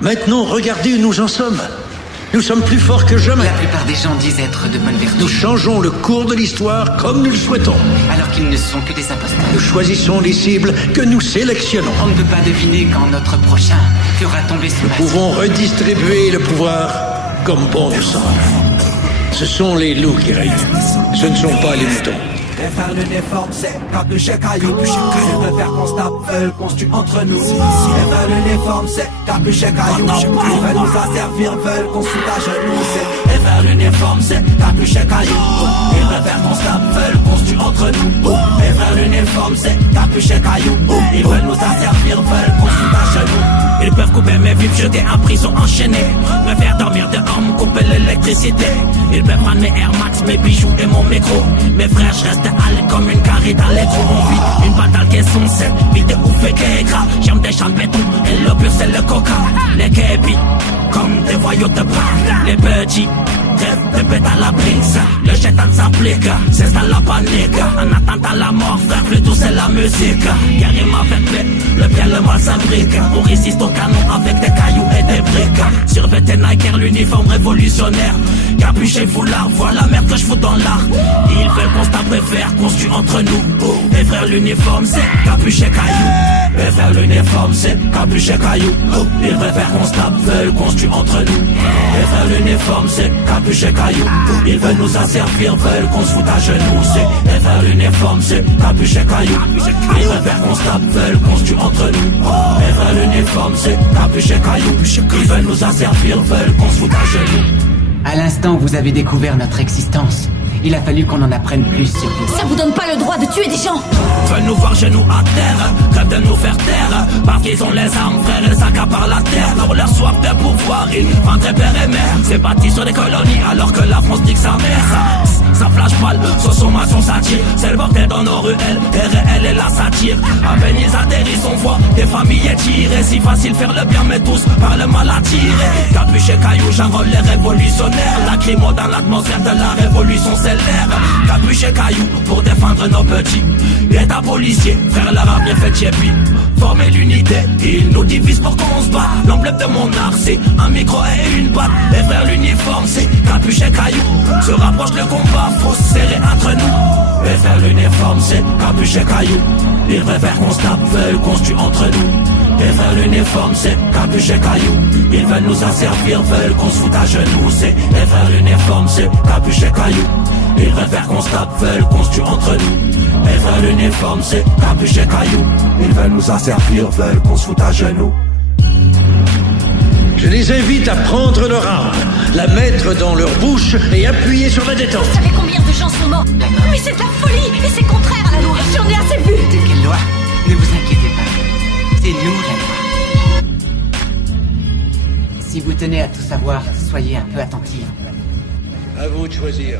Maintenant, regardez où nous en sommes. Nous sommes plus forts que jamais. La plupart des gens disent être de bonnes vertus. Nous changeons le cours de l'histoire comme nous le souhaitons. Alors qu'ils ne sont que des imposteurs. Nous choisissons les cibles que nous sélectionnons. On ne peut pas deviner quand notre prochain fera tomber sous Nous masse. pouvons redistribuer le pouvoir comme bon nous semble. Ce sont les loups qui règnent. Ce ne sont pas les moutons. Les frères l'uniforme, c'est capuché caillou. Ils veulent faire qu'on se tape, veulent qu'on se tue entre nous. Les frères l'uniforme, c'est capuché caillou. Ils veulent nous asservir, veulent qu'on se foute à genoux. Les frères l'uniforme, c'est capuché caillou. Ils veulent faire qu'on se tape, veulent qu'on se tue entre nous. Les frères l'uniforme, c'est capuché caillou. Ils veulent nous asservir, veulent qu'on se foute à genoux. Ils peuvent couper mes vies, me jeter en prison enchaîné. Me faire dormir dehors, me couper l'électricité. Ils peuvent prendre mes Air Max, mes bijoux et mon micro. Mes frères, je reste allé comme une carré dans les trous. On vit une bataille qui est sonsette, vide ou fait qu'est gras. J'aime des champs de béton, et le pur c'est le coca. Les képis, comme des voyous de bras. Les petits, rêvent de bête à la brise. Le chétan s'applique, c'est ça la panique. En attendant la mort, frère, plus tout c'est la musique. Guerrier m'avait fait, le bien le mal s'imbrique. On résiste au canon avec des cailloux et des briques. Survêté Nike, l'uniforme révolutionnaire. Capuché foulard, voilà la merde que je fous dans l'art. Ils veulent qu'on se tape, préfèrent qu'on se tue entre nous. Les frères l'uniforme c'est capuché caillou. Les frères l'uniforme c'est capuché caillou. Ils préfèrent qu'on se tape, veulent qu'on se tue entre nous. Les frères l'uniforme c'est capuché caillou. Ils veulent nous asservir, veulent qu'on se foute à genoux. C'est les frères l'uniforme c'est capuché caillou. Ils préfèrent qu'on se tape, veulent qu'on se tue entre nous. Les frères l'uniforme c'est capuché caillou. Ils veulent nous asservir, veulent qu'on se foute à genoux. À l'instant où vous avez découvert notre existence, il a fallu qu'on en apprenne plus sur vous. Ça vous donne pas le droit de tuer des gens. Veulent nous voir genoux à terre, rêvent de nous faire taire. Parce qu'ils ont les armes, frère, ils accaparent la terre. Pour leur soif de pouvoir, ils vendraient père et mère. C'est bâti sur des colonies, alors que la France nique sa mère. Ça flash balle, sur sommation satire. C'est le bordel dans nos ruelles, et réel et la satire. À peine ils atterrissent, on voit des familles étirées. Si facile faire le bien, mais tous par le mal attirés. Capuché caillou, j'enrôle les révolutionnaires. Lacrymo dans l'atmosphère de la révolution stellaire. Capuché caillou, pour défendre nos petits. État policier, frère leur a bien fait tchépi. Former l'unité, ils nous divisent pour qu'on se bat. L'emblème de mon art, c'est un micro et une batte. Les frères l'uniforme, c'est capuché caillou. Se rapproche le combat, faut se serrer entre nous. Les frères l'uniforme, c'est capuché caillou. Ils préfèrent qu'on se tape, veulent qu'on se tue entre nous. Les frères l'uniforme, c'est capuché caillou. Ils veulent nous asservir, veulent qu'on se foute à genoux. C'est les frères l'uniforme, c'est capuché caillou. Ils préfèrent qu'on se tape, veulent qu'on se tue entre nous. Les frères l'uniforme, c'est capuché caillou. Ils veulent nous asservir, veulent qu'on se foute à genoux. Je les invite à prendre leur arme, la mettre dans leur bouche et appuyer sur la détente. Vous savez combien de gens sont morts? Mais c'est de la folie et c'est contraire à la loi. J'en ai assez vu. De quelle loi? Ne vous inquiétez pas. C'est nous la loi. Si vous tenez à tout savoir, soyez un peu attentifs. À vous de choisir.